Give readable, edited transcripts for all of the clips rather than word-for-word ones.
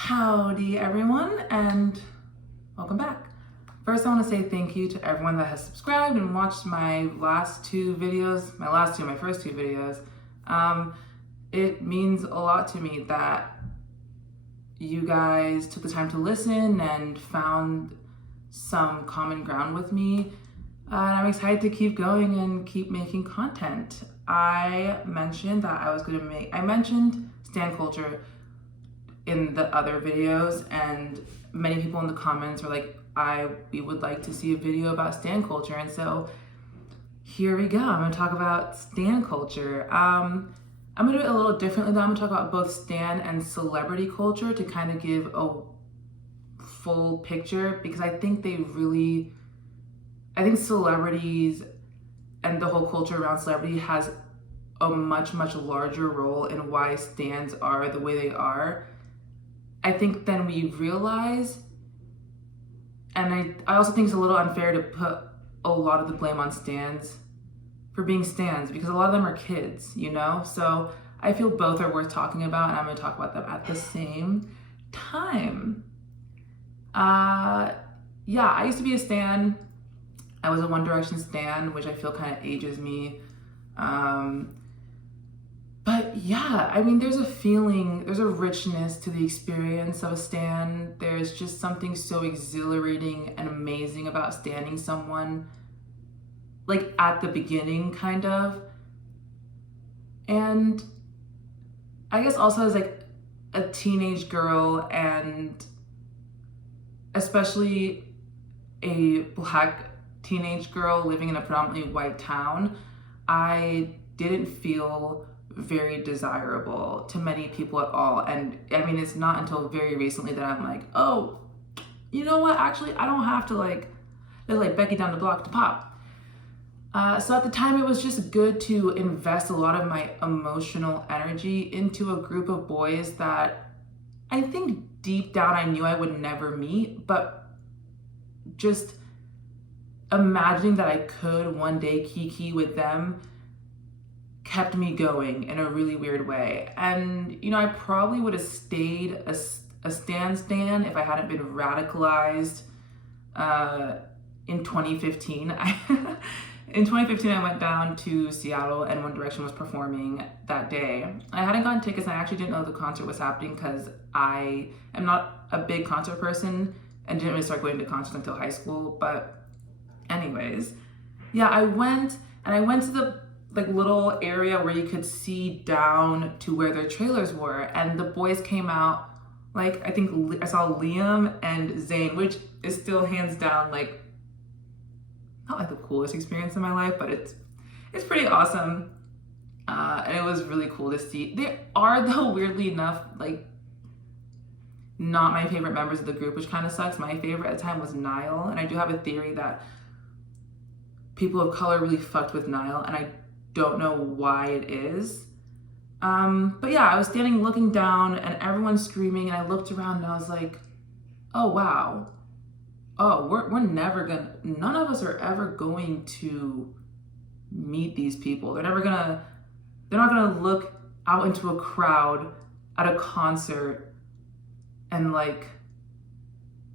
Howdy everyone, and welcome back. First, I want to say thank you to everyone that has subscribed and watched my first two videos. It means a lot to me that you guys took the time to listen and found some common ground with me. And I'm excited to keep going and keep making content. I mentioned stan culture in the other videos, and many people in the comments were like, we would like to see a video about stan culture, and so here we go. I'm gonna talk about stan culture. I'm gonna do it a little differently though. I'm gonna talk about both stan and celebrity culture to kind of give a full picture, because I think celebrities and the whole culture around celebrity has a much larger role in why stans are the way they are, I think, than we realize. And I also think it's a little unfair to put a lot of the blame on stans for being stans, because a lot of them are kids, you know? So I feel both are worth talking about, and I'm gonna talk about them at the same time. Yeah, I used to be a stan. I was a One Direction stan, which I feel kind of ages me. But yeah, I mean, there's a richness to the experience of a stan. There's just something so exhilarating and amazing about standing someone, like at the beginning, kind of. And I guess also as like a teenage girl, and especially a Black teenage girl living in a predominantly white town, I didn't feel very desirable to many people at all. And I mean, it's not until very recently that I'm like, oh, you know what? Actually, I don't have to like Becky down the block to pop. So at the time, it was just good to invest a lot of my emotional energy into a group of boys that I think deep down I knew I would never meet, but just imagining that I could one day kiki with them kept me going in a really weird way. And you know, I probably would have stayed a stan if I hadn't been radicalized in 2015. In 2015, I went down to Seattle, and One Direction was performing that day. I hadn't gotten tickets, and I actually didn't know the concert was happening because I am not a big concert person and didn't really start going to concerts until high school. But anyways, yeah, I went to the little area where you could see down to where their trailers were, and the boys came out. Like, I think I saw Liam and Zayn, which is still hands down like not like the coolest experience in my life, but it's pretty awesome. And it was really cool to see. They are, though, weirdly enough, like not my favorite members of the group, which kind of sucks. My favorite at the time was Niall, and I do have a theory that people of color really fucked with Niall, and I don't know why it is. But yeah, I was standing looking down, and everyone's screaming, and I looked around and I was like, oh wow. Oh, we're never gonna, none of us are ever going to meet these people. They're not gonna look out into a crowd at a concert and like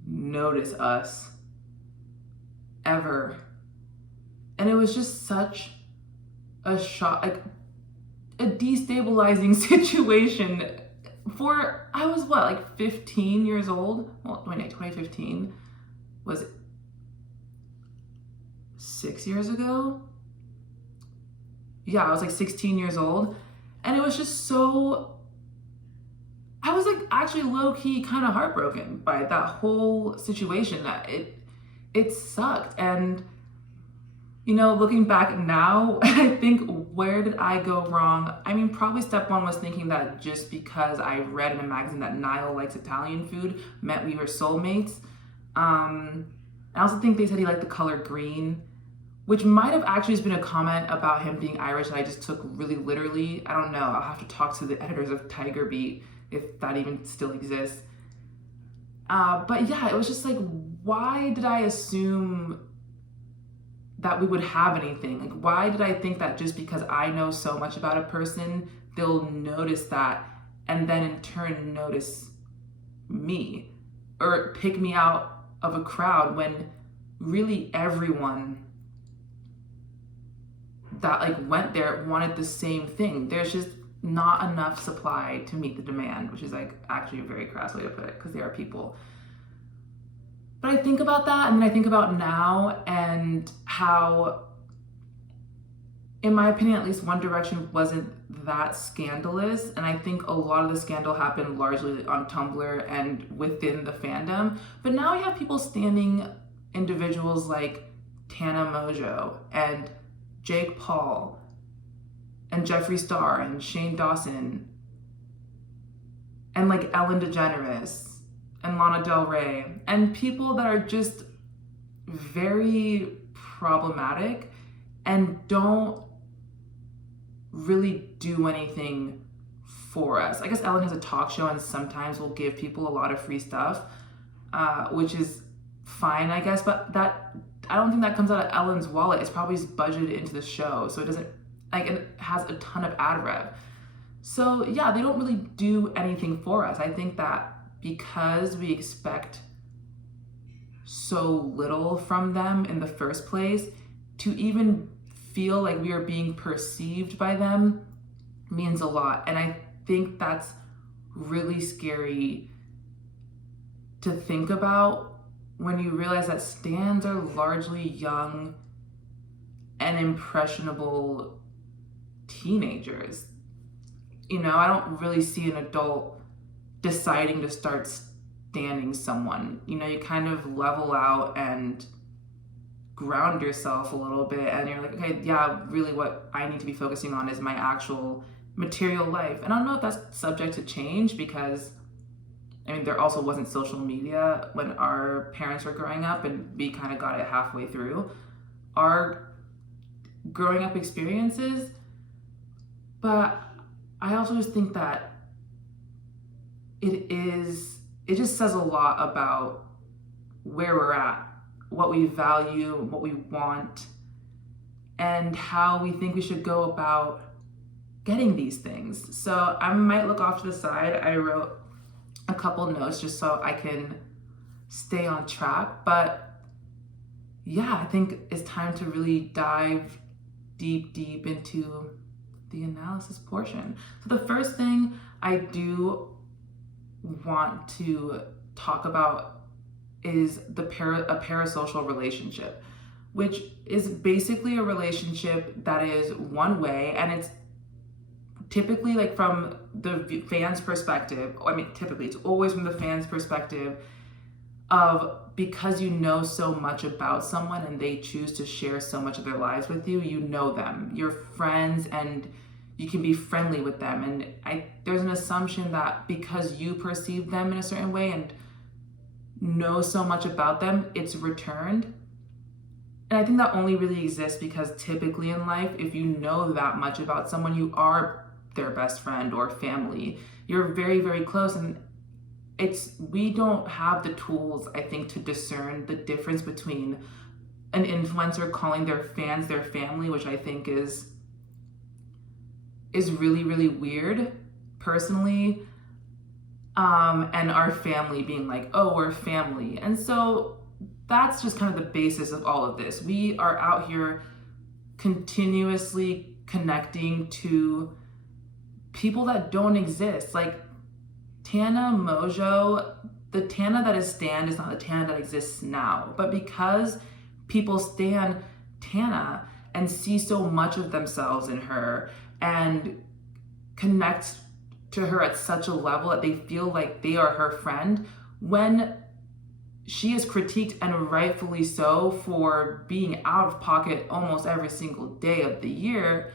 notice us ever. And it was just such a shock, like a destabilizing situation I was what, like 15 years old? Well, wait, 2015 was 6 years ago? Yeah, I was like 16 years old. And it was just so, I was like actually low-key kind of heartbroken by that whole situation. That it sucked. And you know, looking back now, I think, where did I go wrong? I mean, probably step one was thinking that just because I read in a magazine that Niall likes Italian food meant we were soulmates. I also think they said he liked the color green, which might have actually just been a comment about him being Irish that I just took really literally. I don't know. I'll have to talk to the editors of Tiger Beat if that even still exists. But yeah, it was just like, why did I assume that we would have anything? Like, why did I think that just because I know so much about a person, they'll notice that, and then in turn notice me or pick me out of a crowd when really everyone that like went there wanted the same thing. There's just not enough supply to meet the demand, which is like actually a very crass way to put it because there are people. But I think about that, and then I think about now and how, in my opinion, at least One Direction wasn't that scandalous. And I think a lot of the scandal happened largely on Tumblr and within the fandom. But now we have people standing individuals like Tana Mongeau and Jake Paul and Jeffree Star and Shane Dawson and like Ellen DeGeneres and Lana Del Rey, and people that are just very problematic and don't really do anything for us. I guess Ellen has a talk show and sometimes will give people a lot of free stuff, which is fine, I guess, but that, I don't think that comes out of Ellen's wallet. It's probably budgeted into the show, so it doesn't, like, it has a ton of ad rev. So yeah, they don't really do anything for us. I think that because we expect so little from them in the first place, to even feel like we are being perceived by them means a lot. And I think that's really scary to think about when you realize that stans are largely young and impressionable teenagers. You know, I don't really see an adult deciding to start standing someone. You know, you kind of level out and ground yourself a little bit, and you're like, okay, yeah, really what I need to be focusing on is my actual material life. And I don't know if that's subject to change, because I mean, there also wasn't social media when our parents were growing up, and we kind of got it halfway through our growing up experiences. But I also just think that it just says a lot about where we're at, what we value, what we want, and how we think we should go about getting these things. So I might look off to the side. I wrote a couple notes just so I can stay on track. But yeah, I think it's time to really dive deep into the analysis portion. So the first thing I do want to talk about is a parasocial relationship, which is basically a relationship that is one way, and it's typically like from the fan's perspective. I mean, typically it's always from the fan's perspective of, because you know so much about someone and they choose to share so much of their lives with you, you know them, you're friends, and you can be friendly with them. And there's an assumption that because you perceive them in a certain way and know so much about them, it's returned. And I think that only really exists because typically in life, if you know that much about someone, you are their best friend or family. You're very, very close. And we don't have the tools, I think, to discern the difference between an influencer calling their fans their family, which I think is really, really weird, personally, and our family being like, oh, we're family. And so that's just kind of the basis of all of this. We are out here continuously connecting to people that don't exist. Like Tana Mongeau, the Tana that is stan is not the Tana that exists now. But because people stan Tana and see so much of themselves in her and connect to her at such a level that they feel like they are her friend, when she is critiqued, and rightfully so, for being out of pocket almost every single day of the year,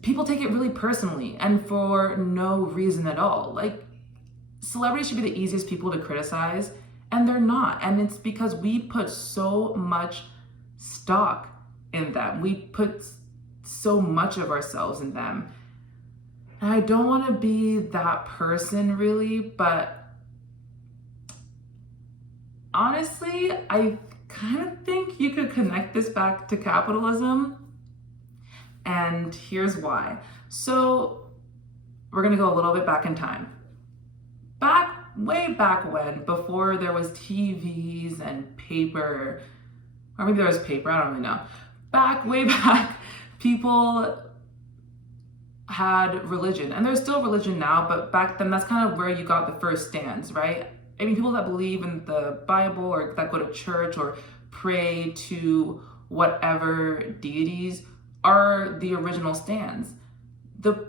people take it really personally and for no reason at all. Like, celebrities should be the easiest people to criticize, and they're not. And it's because we put so much stock in them. We put so much of ourselves in them. And I don't want to be that person, really, but honestly, I kind of think you could connect this back to capitalism. And here's why. So we're going to go a little bit back in time. way back when, before there was TVs and paper, or maybe there was paper, I don't really know. Way back, people had religion, and there's still religion now, but back then that's kind of where you got the first stands, right? I mean, people that believe in the Bible or that go to church or pray to whatever deities are the original stands. The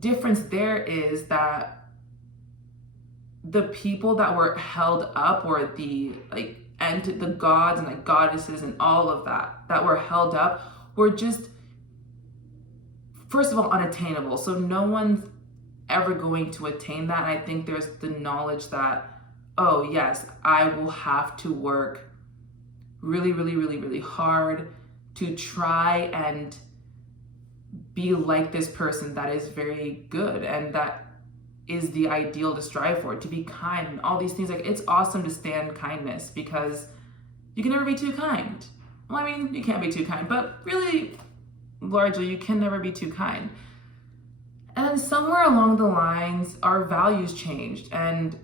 difference there is that the people that were held up, or the the gods and goddesses and all of that were held up, were just, first of all, unattainable. So no one's ever going to attain that. And I think there's the knowledge that, oh yes, I will have to work really, really, really, really hard to try and be like this person that is very good and that is the ideal to strive for, to be kind and all these things. It's awesome to stand kindness, because you can never be too kind. Well, I mean, you can't be too kind, but really, largely, you can never be too kind. And then somewhere along the lines, our values changed, and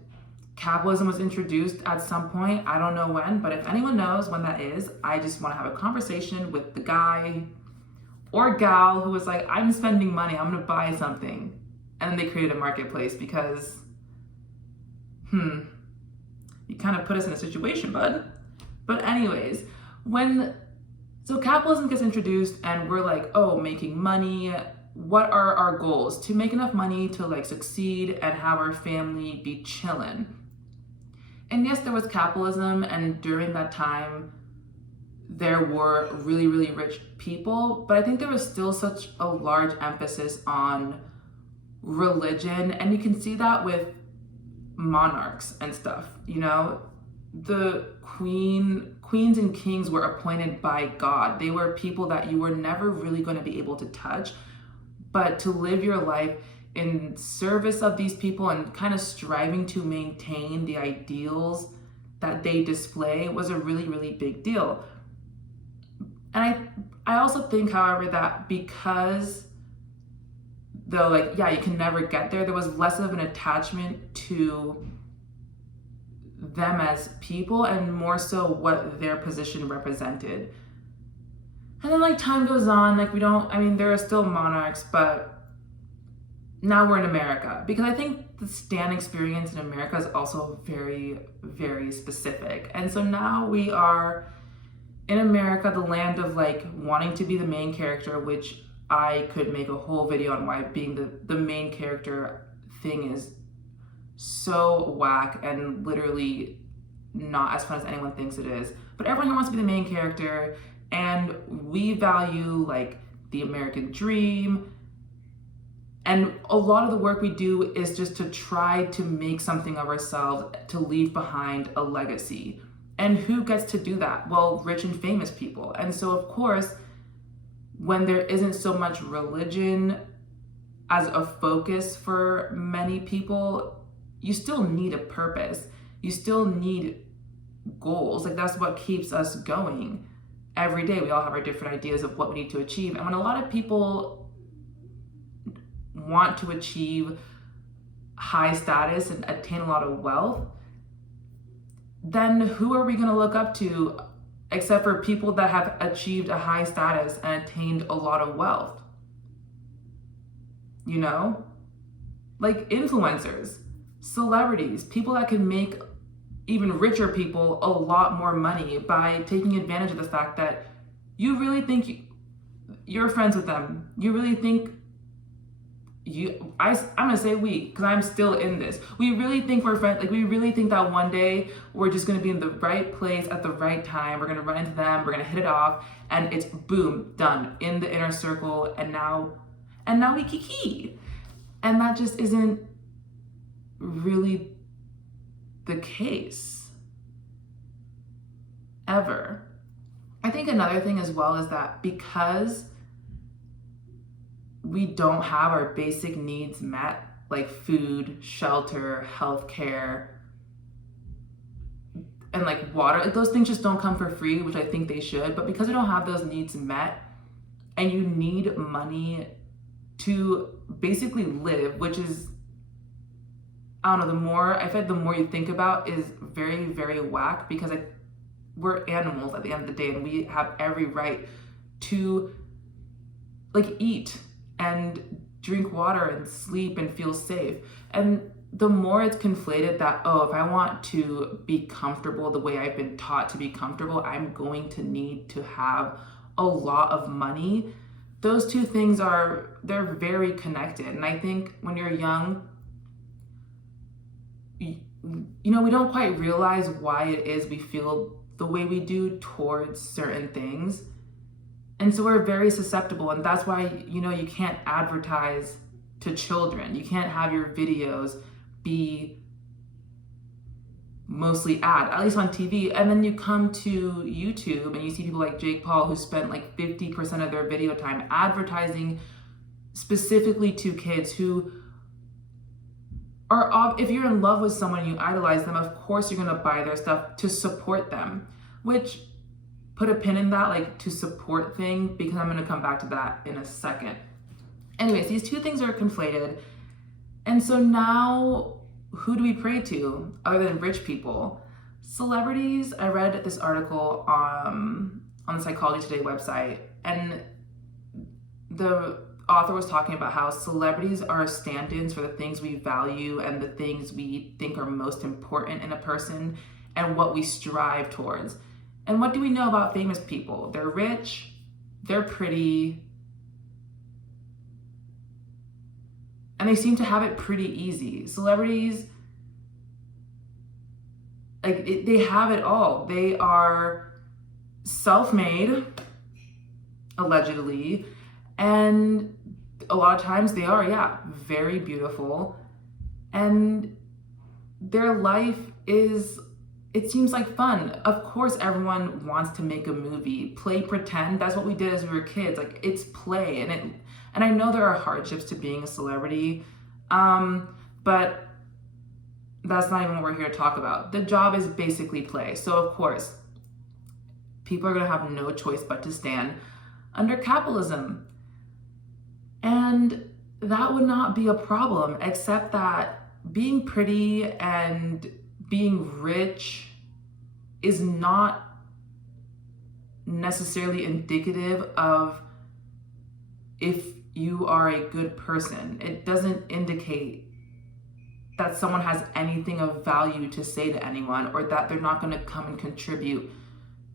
capitalism was introduced at some point. I don't know when, but if anyone knows when that is, I just want to have a conversation with the guy or gal who was like, I'm spending money, I'm gonna buy something. And then they created a marketplace, because, you kind of put us in a situation, bud. But anyways, so capitalism gets introduced and we're like, oh, making money. What are our goals? To make enough money to succeed and have our family be chillin'. And yes, there was capitalism, and during that time, there were really, really rich people, but I think there was still such a large emphasis on religion, and you can see that with monarchs and stuff. The queens and kings were appointed by God. They were people that you were never really going to be able to touch, but to live your life in service of these people and kind of striving to maintain the ideals that they display was a really, really big deal. And I also think, however, that because though, you can never get there, there was less of an attachment to them as people and more so what their position represented. And then time goes on, there are still monarchs, but now we're in America, because I think the stan experience in America is also very, very specific. And so now we are in America, the land of wanting to be the main character, which I could make a whole video on why being the main character thing is so whack and literally not as fun as anyone thinks it is. But everyone here wants to be the main character, and we value the American dream. And a lot of the work we do is just to try to make something of ourselves, to leave behind a legacy. And who gets to do that? Well, rich and famous people. And so, of course, when there isn't so much religion as a focus for many people, you still need a purpose. You still need goals. That's what keeps us going every day. We all have our different ideas of what we need to achieve. And when a lot of people want to achieve high status and attain a lot of wealth, then who are we going to look up to except for people that have achieved a high status and attained a lot of wealth? Influencers, celebrities, people that can make even richer people a lot more money by taking advantage of the fact that you really think you're friends with them. You really think I'm gonna say we, because I'm still in this. We really think we're friends. We really think that one day we're just gonna be in the right place at the right time. We're gonna run into them. We're gonna hit it off, and it's boom, done in the inner circle. And now we kiki, and that just isn't really the case ever. I think another thing as well is that because we don't have our basic needs met, like food, shelter, healthcare, and water, those things just don't come for free, which I think they should. But because we don't have those needs met, and you need money to basically live, which is I don't know, I feel like the more you think about is very, very whack, because like we're animals at the end of the day, and we have every right to like eat and drink water and sleep and feel safe. And the more it's conflated that, oh, if I want to be comfortable the way I've been taught to be comfortable, I'm going to need to have a lot of money. Those two things they're very connected. And I think when you're young, you know, we don't quite realize why it is we feel the way we do towards certain things. And so we're very susceptible, and that's why, you know, you can't advertise to children. You can't have your videos be mostly at least on TV. And then you come to YouTube and you see people like Jake Paul, who spent like 50% of their video time advertising specifically to kids who are, if you're in love with someone, you idolize them, of course you're gonna buy their stuff to support them, which, put a pin in that, like, to support thing, because I'm gonna come back to that in a second. Anyways, these two things are conflated. And so now, who do we pray to other than rich people? Celebrities. I read this article on the Psychology Today website, and the author was talking about how celebrities are stand-ins for the things we value and the things we think are most important in a person and what we strive towards. And what do we know about famous people? They're rich, they're pretty, and they seem to have it pretty easy. Celebrities, like, they have it all. They are self-made, allegedly, and a lot of times they are, very beautiful. And their life is, it seems like fun. Of course, everyone wants to make a movie, play pretend. That's what we did as we were kids. Like, it's play, and I know there are hardships to being a celebrity, but that's not even what we're here to talk about. The job is basically play. So of course, people are gonna have no choice but to stand under capitalism. And that would not be a problem, except that being pretty and being rich is not necessarily indicative of if you are a good person. It doesn't indicate that someone has anything of value to say to anyone, or that they're not going to come and contribute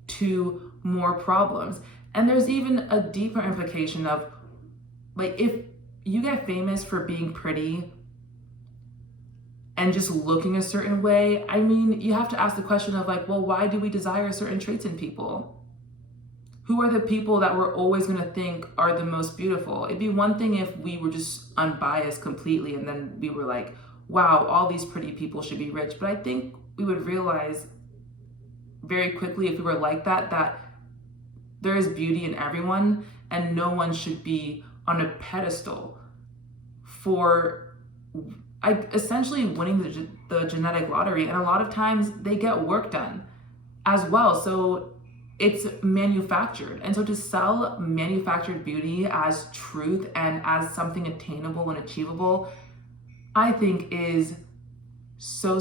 to more problems. And there's even a deeper implication of, like, if you get famous for being pretty and just looking a certain way, I mean, you have to ask the question of, like, well, why do we desire certain traits in people? Who are the people that we're always gonna think are the most beautiful? It'd be one thing if we were just unbiased completely and then we were like, wow, all these pretty people should be rich. But I think we would realize very quickly, if we were like that, that there is beauty in everyone and no one should be on a pedestal for essentially winning the genetic lottery. And a lot of times they get work done as well. So it's manufactured. And so to sell manufactured beauty as truth and as something attainable and achievable, I think is so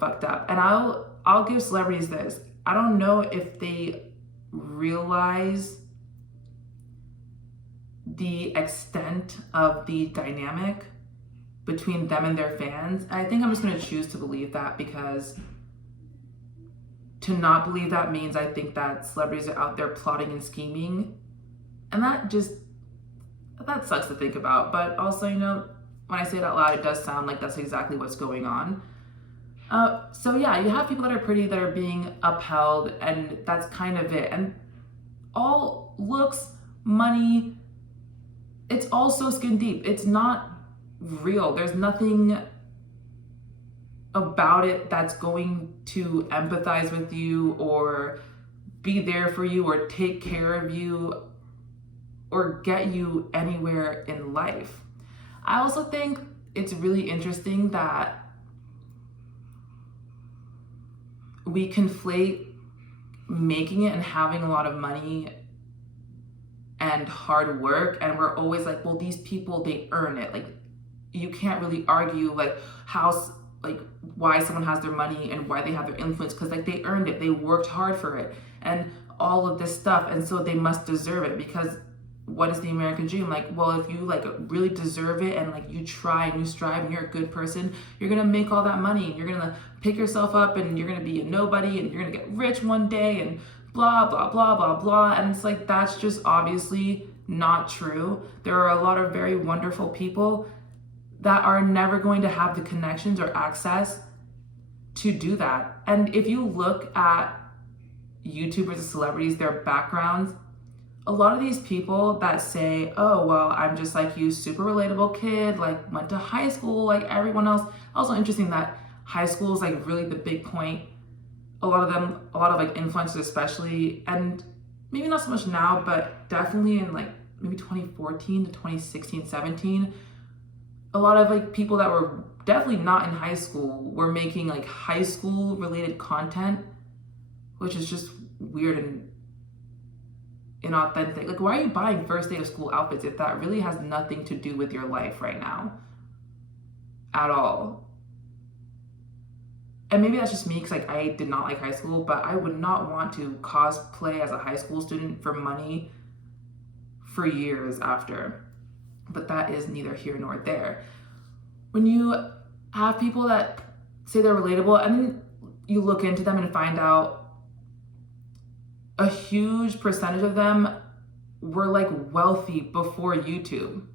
fucked up. And I'll give celebrities this. I don't know if they realize the extent of the dynamic between them and their fans. And I think I'm just gonna choose to believe that, because to not believe that means I think that celebrities are out there plotting and scheming. And that sucks to think about. But also, you know, when I say it out loud, it does sound like that's exactly what's going on. So yeah, you have people that are pretty that are being upheld, and that's kind of it. And all looks, money, it's all so skin deep. It's not real. There's nothing about it that's going to empathize with you or be there for you or take care of you or get you anywhere in life. I also think it's really interesting that we conflate making it and having a lot of money and hard work, and we're always like, well, these people, they earn it. Like, you can't really argue like like why someone has their money and why they have their influence, because like they earned it, they worked hard for it, and all of this stuff, and so they must deserve it. Because what is the American dream? Like, well, if you like really deserve it and like you try and you strive and you're a good person, you're gonna make all that money and you're gonna pick yourself up and you're gonna be a nobody and you're gonna get rich one day and blah blah blah blah blah. And it's like, that's just obviously not true. There are a lot of very wonderful people that are never going to have the connections or access to do that. And if you look at YouTubers and celebrities, their backgrounds, a lot of these people that say, oh, well, I'm just like you, super relatable kid, like went to high school like everyone else. Also interesting that high school is like really the big point. A lot of like influencers especially, and maybe not so much now, but definitely in like maybe 2014 to 2016, 17, a lot of like people that were definitely not in high school were making like high school related content, which is just weird and inauthentic. Like, why are you buying first day of school outfits if that really has nothing to do with your life right now at all? And maybe that's just me, because like I did not like high school, but I would not want to cosplay as a high school student for money for years after. But that is neither here nor there. When you have people that say they're relatable and then you look into them and find out a huge percentage of them were like wealthy before YouTube,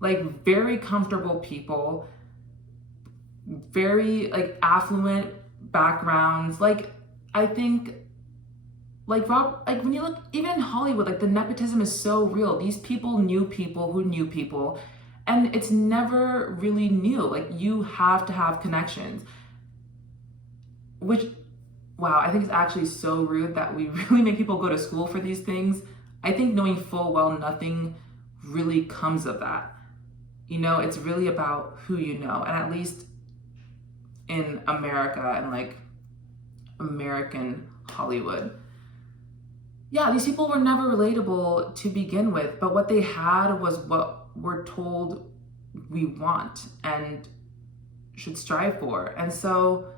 like very comfortable people, very like affluent backgrounds. Like, I think like when you look even in Hollywood, like the nepotism is so real. These people knew people who knew people, and it's never really new. Like, you have to have connections, which, wow, I think it's actually so rude that we really make people go to school for these things. I think knowing full well nothing really comes of that. You know, it's really about who you know. And at least in America and like American Hollywood, yeah, these people were never relatable to begin with, but what they had was what we're told we want and should strive for. And so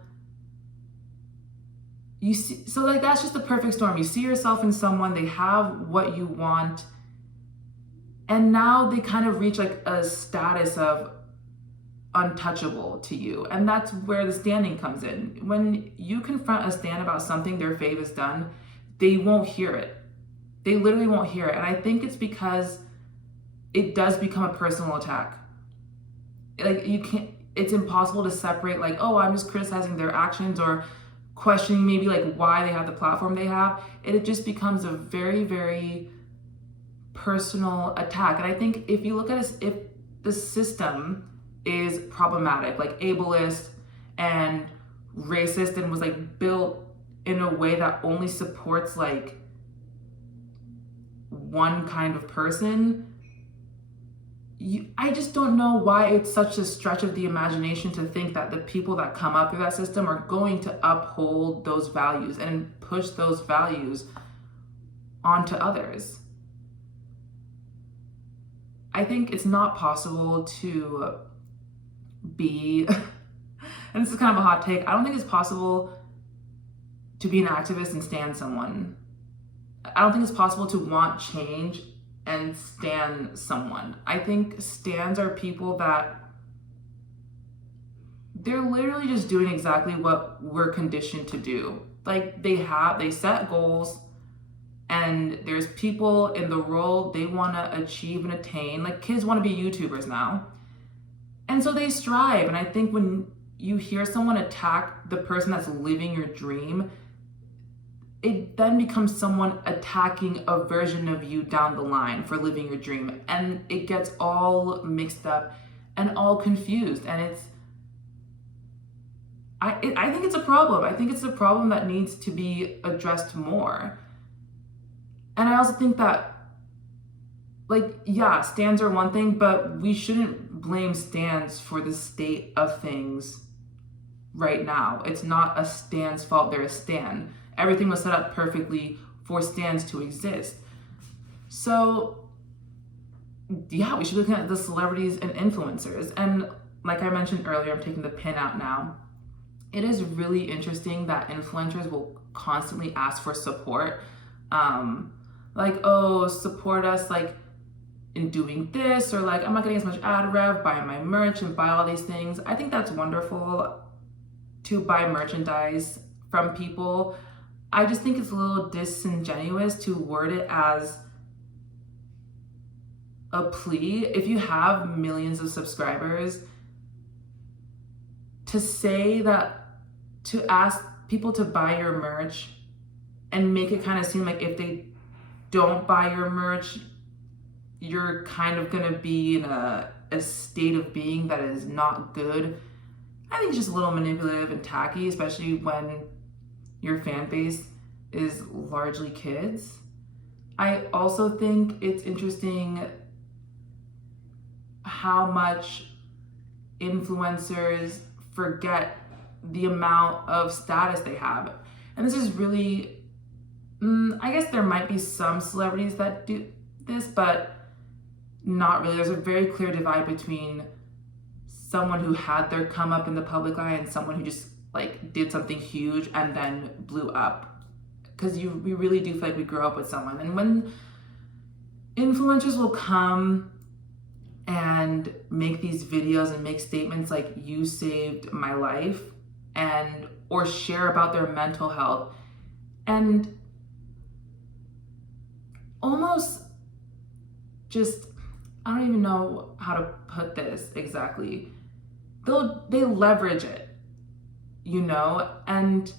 you see, so like that's just the perfect storm. You see yourself in someone, they have what you want, and now they kind of reach like a status of untouchable to you. And that's where the standing comes in. When you confront a stan about something their fave has done, they won't hear it. They literally won't hear it. And I think it's because it does become a personal attack. Like, you can't, it's impossible to separate like, oh, I'm just criticizing their actions or questioning maybe like why they have the platform they have. It just becomes a very, very personal attack. And I think if you look at it, if the system is problematic, like ableist and racist, and was like built in a way that only supports like one kind of person, I just don't know why it's such a stretch of the imagination to think that the people that come up through that system are going to uphold those values and push those values onto others. I think it's not possible to be, and this is kind of a hot take, I don't think it's possible to be an activist and stan someone. I don't think it's possible to want change and stan someone. I think stans are people that they're literally just doing exactly what we're conditioned to do. Like, they set goals, and there's people in the role they want to achieve and attain. Like, kids want to be YouTubers now, and so they strive. And I think when you hear someone attack the person that's living your dream, it then becomes someone attacking a version of you down the line for living your dream. And it gets all mixed up and all confused. And I think it's a problem. I think it's a problem that needs to be addressed more. And I also think that, like, yeah, stans are one thing, but we shouldn't blame stans for the state of things right now. It's not a stan's fault they're a stan. Everything was set up perfectly for stans to exist. So yeah, we should be looking at the celebrities and influencers. And like I mentioned earlier, I'm taking the pin out now. It is really interesting that influencers will constantly ask for support. Like, oh, support us like in doing this, or like, I'm not getting as much ad rev, buying my merch and buy all these things. I think that's wonderful to buy merchandise from people. I just think it's a little disingenuous to word it as a plea. If you have millions of subscribers, to say that, to ask people to buy your merch and make it kind of seem like if they don't buy your merch, you're kind of gonna be in a state of being that is not good. I think it's just a little manipulative and tacky, especially when your fan base is largely kids. I also think it's interesting how much influencers forget the amount of status they have. And this is really, I guess there might be some celebrities that do this, but not really. There's a very clear divide between someone who had their come up in the public eye and someone who just like did something huge and then blew up. Because we really do feel like we grow up with someone. And when influencers will come and make these videos and make statements like, you saved my life, and or share about their mental health, and almost just, I don't even know how to put this exactly. They leverage it, you know? And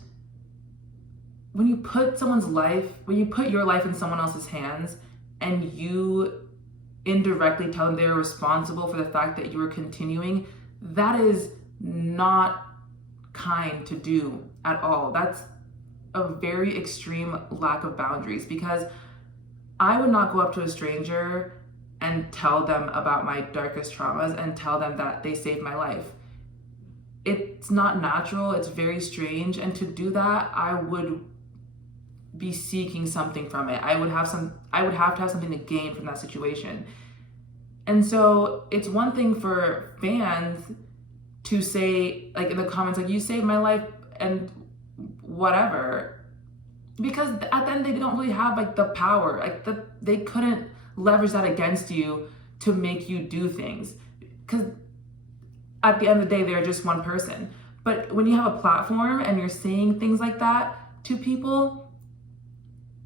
when you put your life in someone else's hands and you indirectly tell them they're responsible for the fact that you are continuing, that is not kind to do at all. That's a very extreme lack of boundaries, because I would not go up to a stranger and tell them about my darkest traumas and tell them that they saved my life. It's not natural, it's very strange, and to do that, I would be seeking something from it. I would have to have something to gain from that situation. And so it's one thing for fans to say, like in the comments, like, you saved my life and whatever, because at the end they don't really have like the power, like they couldn't leverage that against you to make you do things, because at the end of the day they're just one person. But when you have a platform and you're saying things like that to people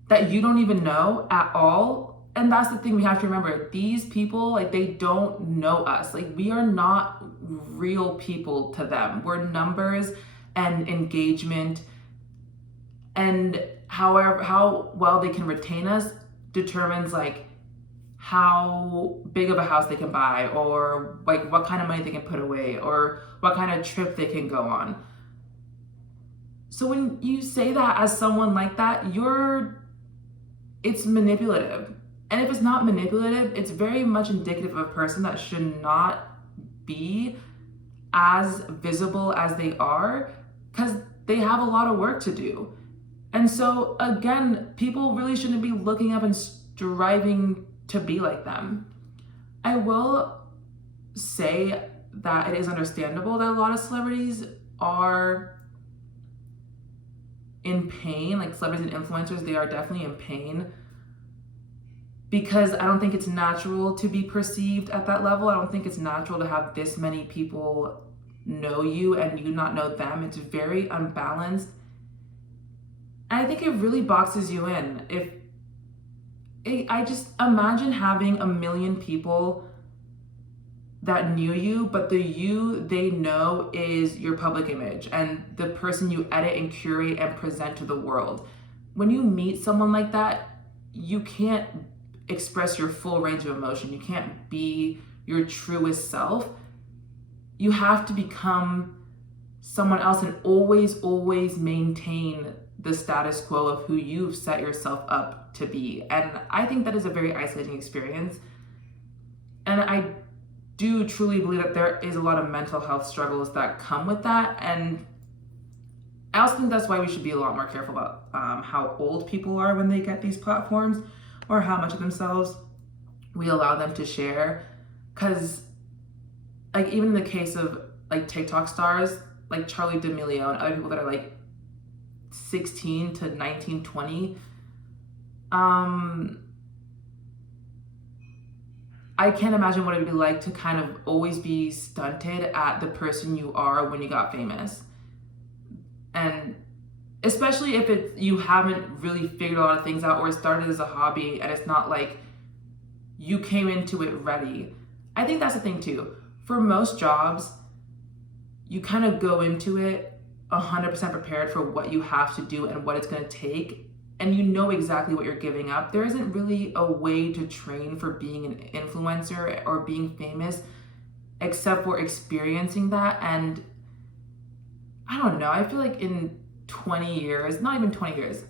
that you don't even know at all, and that's the thing we have to remember, these people, like, they don't know us. Like, we are not real people to them. We're numbers and engagement, and how well they can retain us determines like how big of a house they can buy, or like what kind of money they can put away, or what kind of trip they can go on. So when you say that as someone like that, it's manipulative. And if it's not manipulative, it's very much indicative of a person that should not be as visible as they are, because they have a lot of work to do. And so again, people really shouldn't be looking up and striving to be like them. I will say that it is understandable that a lot of celebrities are in pain, like celebrities and influencers, they are definitely in pain, because I don't think it's natural to be perceived at that level. I don't think it's natural to have this many people know you and you not know them. It's very unbalanced. And I think it really boxes you in. I just imagine having 1 million people that knew you, but the you they know is your public image and the person you edit and curate and present to the world. When you meet someone like that, you can't express your full range of emotion. You can't be your truest self. You have to become someone else and always maintain the status quo of who you've set yourself up to be. And I think that is a very isolating experience. And I do truly believe that there is a lot of mental health struggles that come with that. And I also think that's why we should be a lot more careful about how old people are when they get these platforms, or how much of themselves we allow them to share. Because like even in the case of like TikTok stars, like Charlie D'Amelio and other people that are like 16 to 19, 20, I can't imagine what it would be like to kind of always be stunted at the person you are when you got famous. And especially if you haven't really figured a lot of things out, or it started as a hobby and it's not like you came into it ready. I think that's the thing too. For most jobs, you kind of go into it 100% prepared for what you have to do and what it's going to take, and you know exactly what you're giving up. There isn't really a way to train for being an influencer or being famous except for experiencing that. And I don't know, I feel like in 20 years, not even 20 years,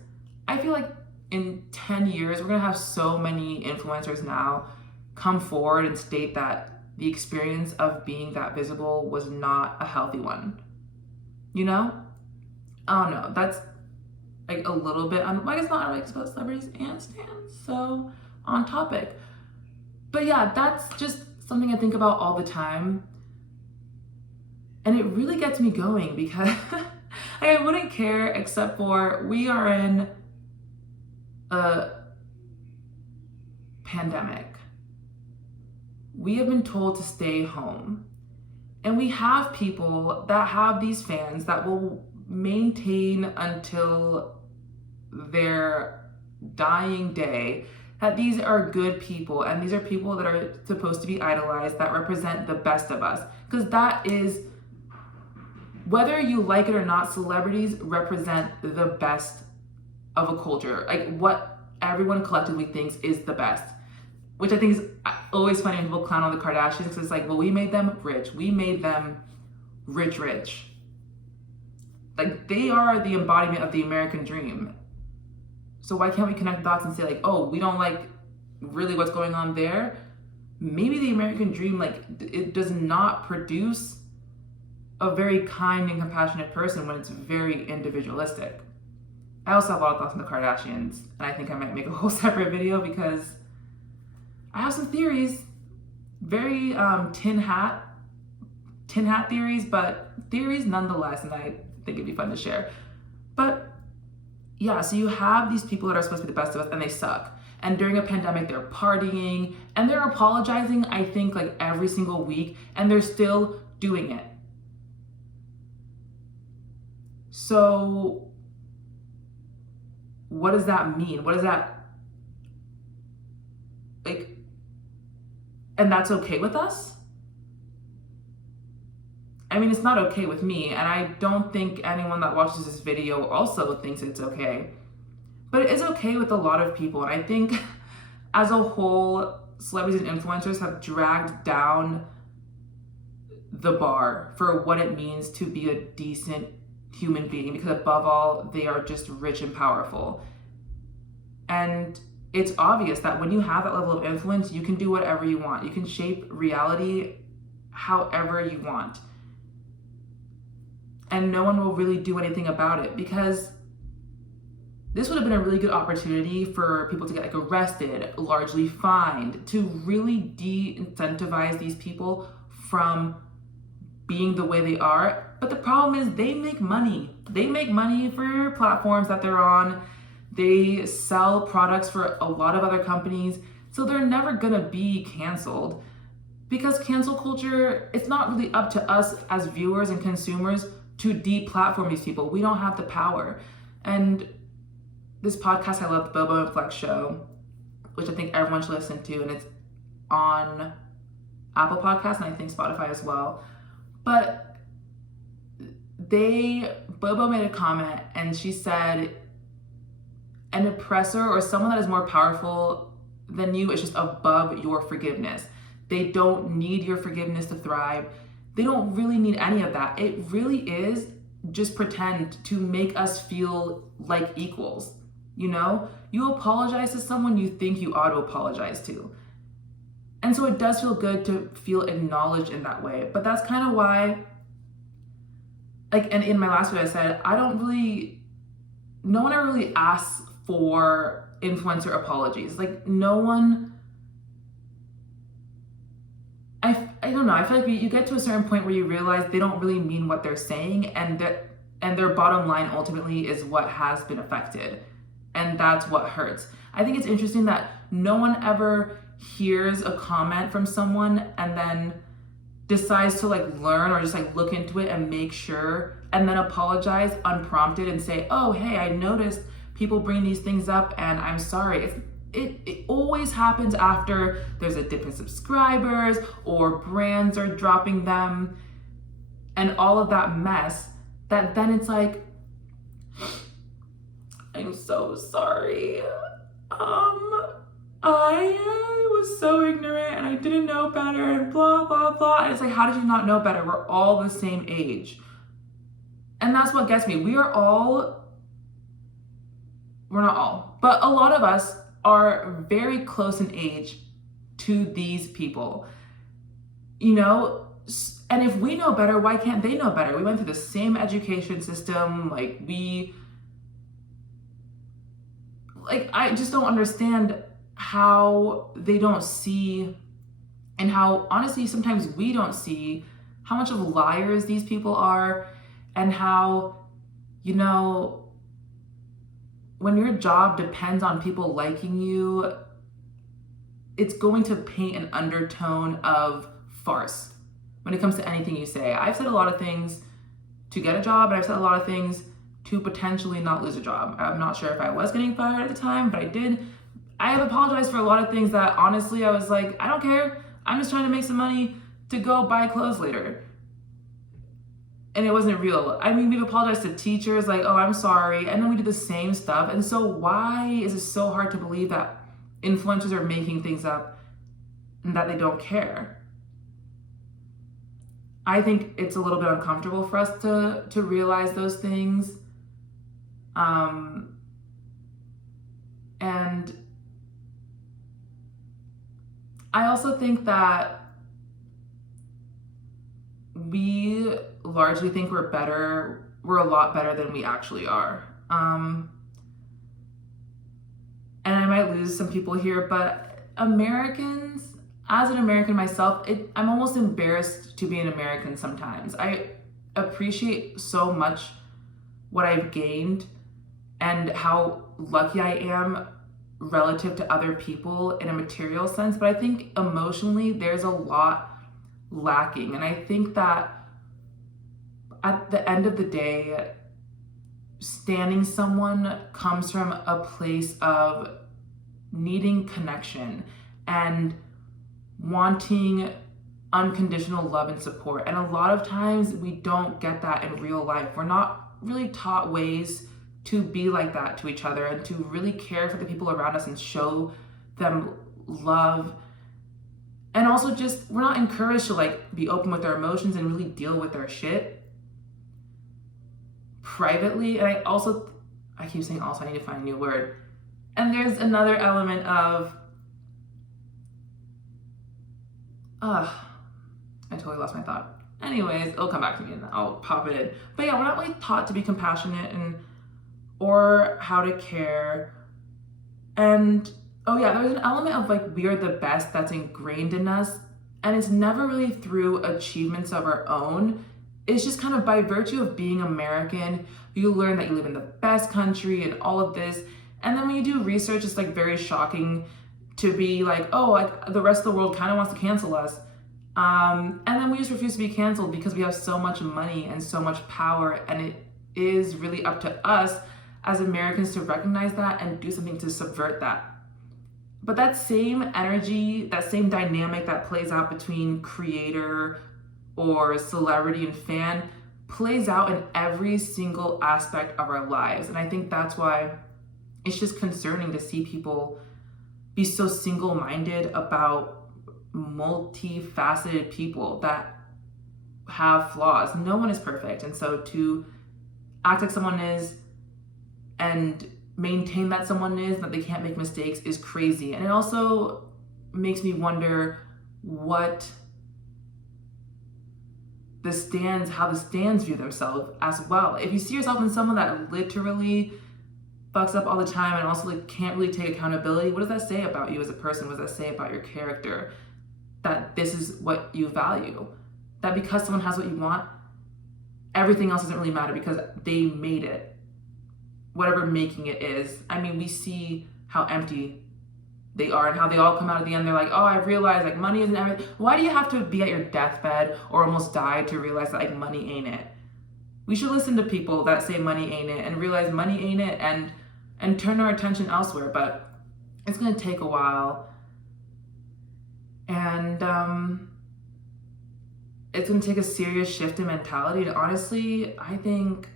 I feel like in 10 years, we're gonna have so many influencers now come forward and state that the experience of being that visible was not a healthy one. You know? I don't know, that's like a little bit, I guess not like about celebrities and stans, so on topic. But yeah, that's just something I think about all the time. And it really gets me going because I wouldn't care except for we are in a pandemic. We have been told to stay home. And we have people that have these fans that will maintain until their dying day that these are good people, and these are people that are supposed to be idolized, that represent the best of us. Because that is, whether you like it or not, celebrities represent the best of a culture. Like what everyone collectively thinks is the best. Which I think is always funny when people clown on the Kardashians, because it's like, well, we made them rich. We made them rich. Like they are the embodiment of the American dream. So why can't we connect dots and say like, oh, we don't like really what's going on there? Maybe the American dream, like it does not produce a very kind and compassionate person when it's very individualistic. I also have a lot of thoughts on the Kardashians, and I think I might make a whole separate video because I have some theories, very tin hat theories, but theories nonetheless, and I think it'd be fun to share. But yeah, so you have these people that are supposed to be the best of us, and they suck. And during a pandemic, they're partying, and they're apologizing, I think, like every single week, and they're still doing it. So what does that mean? What does that, like, and that's okay with us? I mean, it's not okay with me, and I don't think anyone that watches this video also thinks it's okay. But it is okay with a lot of people, and I think as a whole, celebrities and influencers have dragged down the bar for what it means to be a decent human being, because above all, they are just rich and powerful. And it's obvious that when you have that level of influence, you can do whatever you want. You can shape reality however you want. And no one will really do anything about it, because this would have been a really good opportunity for people to get like arrested, largely fined, to really de-incentivize these people from being the way they are. But the problem is they make money. They make money for platforms that they're on. They sell products for a lot of other companies. So they're never gonna be canceled, because cancel culture, it's not really up to us as viewers and consumers to de-platform these people. We don't have the power. And this podcast I love, the Bobo and Flex show, which I think everyone should listen to, and it's on Apple Podcasts and I think Spotify as well. But Bobo made a comment and she said, an oppressor or someone that is more powerful than you is just above your forgiveness. They don't need your forgiveness to thrive. They don't really need any of that. It really is just pretend to make us feel like equals. You know, you apologize to someone you think you ought to apologize to. And so it does feel good to feel acknowledged in that way. But that's kind of why, like, and in my last video I said, no one ever really asks for influencer apologies. Like, no one, I don't don't know. I feel like you get to a certain point where you realize they don't really mean what they're saying, and their bottom line ultimately is what has been affected. And that's what hurts. I think it's interesting that no one ever hears a comment from someone and then decides to like learn or just like look into it and make sure and then apologize unprompted and say, oh, hey, I noticed people bring these things up and I'm sorry. It always happens after there's a dip in subscribers or brands are dropping them and all of that mess, that then it's like, I'm so sorry. I was so ignorant and I didn't know better and blah, blah, blah. And it's like, how did you not know better? We're all the same age. And that's what gets me. We're not all, but a lot of us are very close in age to these people, you know? And if we know better, why can't they know better? We went through the same education system. I just don't understand how they don't see, and how honestly sometimes we don't see how much of liars these people are, and how, you know, when your job depends on people liking you, it's going to paint an undertone of farce when it comes to anything you say. I've said a lot of things to get a job, and I've said a lot of things to potentially not lose a job. I'm not sure if I was getting fired at the time, but I did. I have apologized for a lot of things that honestly I was like, I don't care. I'm just trying to make some money to go buy clothes later. And it wasn't real. I mean, we've apologized to teachers like, oh, I'm sorry. And then we do the same stuff. And so why is it so hard to believe that influencers are making things up and that they don't care? I think it's a little bit uncomfortable for us to realize those things. And I also think that we largely think we're a lot better than we actually are. And I might lose some people here, but Americans, as an American myself, I'm almost embarrassed to be an American sometimes. I appreciate so much what I've gained and how lucky I am relative to other people in a material sense, but I think emotionally there's a lot lacking. And I think that at the end of the day, standing someone comes from a place of needing connection and wanting unconditional love and support. And a lot of times we don't get that in real life. We're not really taught ways to be like that to each other and to really care for the people around us and show them love. And also just, we're not encouraged to like be open with our emotions and really deal with our shit privately. And I keep saying also, I need to find a new word. And there's another element of, I totally lost my thought. Anyways, it'll come back to me and I'll pop it in. But yeah, we're not really taught to be compassionate or how to care. And oh yeah, there's an element of like, we are the best that's ingrained in us. And it's never really through achievements of our own. It's just kind of by virtue of being American, you learn that you live in the best country and all of this. And then when you do research, it's like very shocking to be like, oh, like the rest of the world kind of wants to cancel us. And then we just refuse to be canceled because we have so much money and so much power. And it is really up to us as Americans to recognize that and do something to subvert that. But that same energy, that same dynamic that plays out between creator or celebrity and fan plays out in every single aspect of our lives. And I think that's why it's just concerning to see people be so single-minded about multifaceted people that have flaws. No one is perfect. And so to act like someone is and maintain that someone is, that they can't make mistakes, is crazy. And it also makes me wonder what how the stands view themselves as well. If you see yourself in someone that literally fucks up all the time and also like can't really take accountability, what does that say about you as a person? What does that say about your character? that this is what you value. That because someone has what you want, everything else doesn't really matter because they made it. Whatever making it is. I mean, we see how empty they are and how they all come out at the end. They're like, oh, I realized like money isn't everything. Why do you have to be at your deathbed or almost die to realize that like money ain't it? We should listen to people that say money ain't it and realize money ain't it and turn our attention elsewhere. But it's gonna take a while. And it's gonna take a serious shift in mentality. And honestly, I think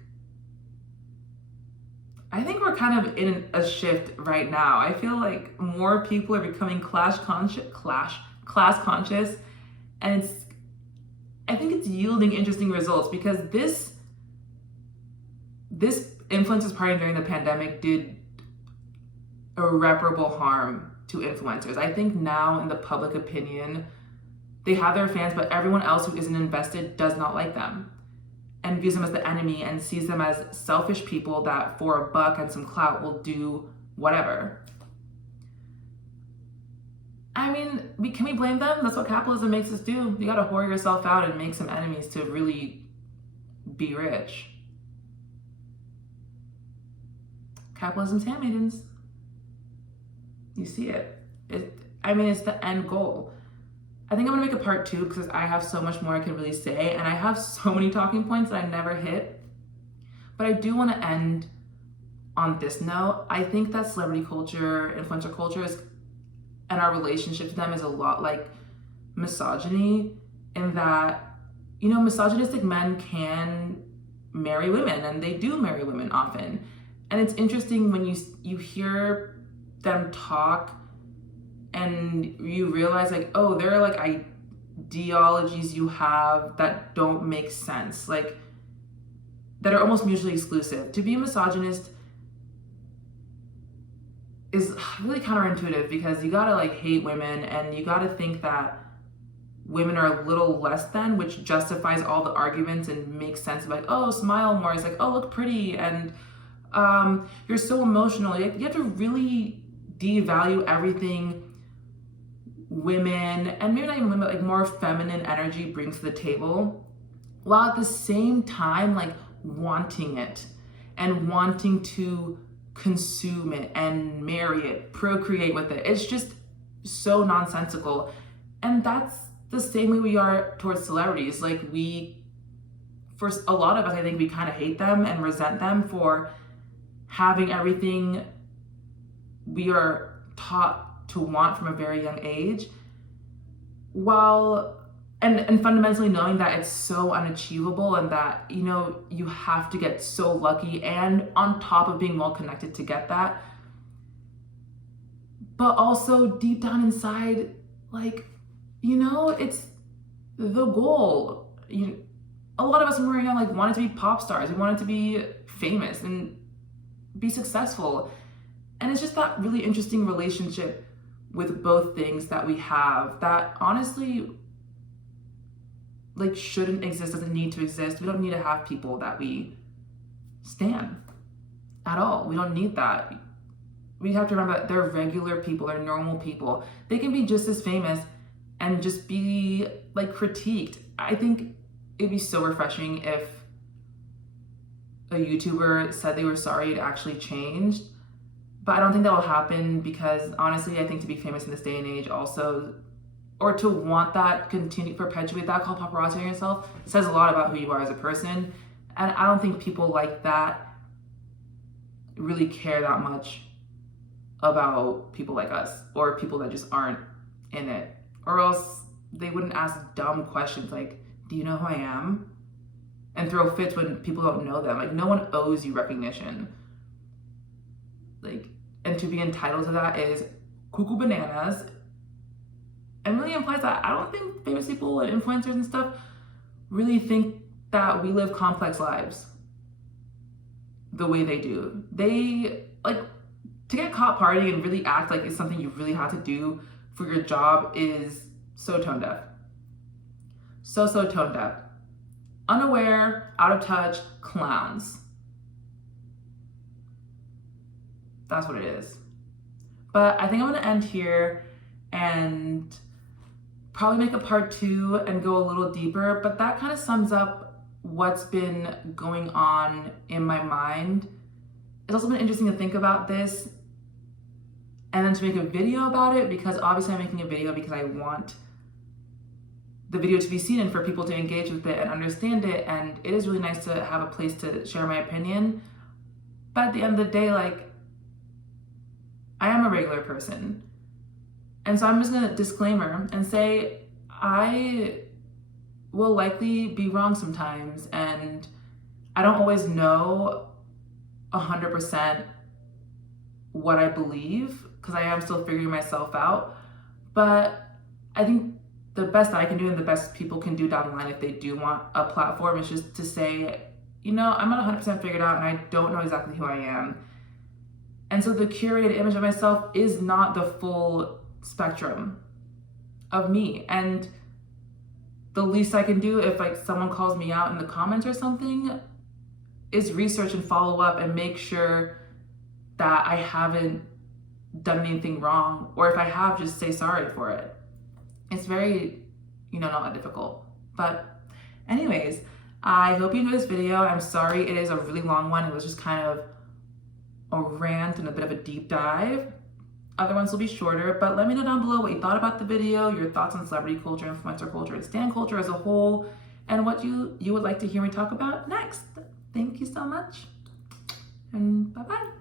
we're kind of in a shift right now. I feel like more people are becoming class conscious, and I think it's yielding interesting results because this influencers party during the pandemic did irreparable harm to influencers. I think now in the public opinion, they have their fans, but everyone else who isn't invested does not like them and views them as the enemy and sees them as selfish people that for a buck and some clout will do whatever. I mean, can we blame them? That's what capitalism makes us do. You gotta whore yourself out and make some enemies to really be rich. Capitalism's handmaidens. You see it. It's the end goal. I think I'm gonna make a part 2 because I have so much more I can really say and I have so many talking points that I never hit. But I do wanna end on this note. I think that celebrity culture, influencer culture and our relationship to them is a lot like misogyny in that, misogynistic men can marry women and they do marry women often. And it's interesting when you hear them talk and you realize like, oh, there are like ideologies you have that don't make sense, like that are almost mutually exclusive. To be a misogynist is really counterintuitive because you gotta like hate women and you gotta think that women are a little less than, which justifies all the arguments and makes sense of like, oh, smile more. It's like, oh, look pretty and you're so emotional. You have to really devalue everything women, and maybe not even women, but like more feminine energy brings to the table, while at the same time like wanting it and wanting to consume it and marry it, procreate with it. It's just so nonsensical. And that's the same way we are towards celebrities. Like for a lot of us, I think we kind of hate them and resent them for having everything we are taught to want from a very young age, while and fundamentally knowing that it's so unachievable and that you have to get so lucky and on top of being well connected to get that, but also deep down inside, like it's the goal. A lot of us when we were young like wanted to be pop stars, we wanted to be famous and be successful, and it's just that really interesting relationship with both things that we have that honestly like shouldn't exist, doesn't need to exist. We don't need to have people that we stan at all. We don't need that. We have to remember that they're regular people, they're normal people. They can be just as famous and just be like critiqued. I think it'd be so refreshing if a YouTuber said they were sorry it actually changed. But I don't think that will happen because honestly, I think to be famous in this day and age also, or to want that, perpetuate that, call paparazzi yourself, says a lot about who you are as a person. And I don't think people like that really care that much about people like us or people that just aren't in it. Or else they wouldn't ask dumb questions like, do you know who I am? And throw fits when people don't know them. Like, no one owes you recognition. Like, and to be entitled to that is cuckoo bananas. And really implies that I don't think famous people and influencers and stuff really think that we live complex lives the way they do. They, like, to get caught partying and really act like it's something you really have to do for your job is so tone deaf. So tone deaf. Unaware, out of touch, clowns. That's what it is. But I think I'm gonna end here and probably make a part 2 and go a little deeper, but that kind of sums up what's been going on in my mind. It's also been interesting to think about this and then to make a video about it, because obviously I'm making a video because I want the video to be seen and for people to engage with it and understand it, and it is really nice to have a place to share my opinion. But at the end of the day, like, I am a regular person. And so I'm just gonna disclaimer and say I will likely be wrong sometimes, and I don't always know 100% what I believe, because I am still figuring myself out. But I think the best that I can do and the best people can do down the line if they do want a platform is just to say, you know, I'm not 100% figured out and I don't know exactly who I am. And so the curated image of myself is not the full spectrum of me. And the least I can do if like someone calls me out in the comments or something is research and follow up and make sure that I haven't done anything wrong, or if I have, just say sorry for it. It's very, not that difficult. But anyways, I hope you enjoyed this video. I'm sorry it is a really long one. It was just kind of a rant and a bit of a deep dive. Other ones will be shorter, but let me know down below what you thought about the video, your thoughts on celebrity culture, influencer culture, and stan culture as a whole, and what you would like to hear me talk about next. Thank you so much, and bye-bye.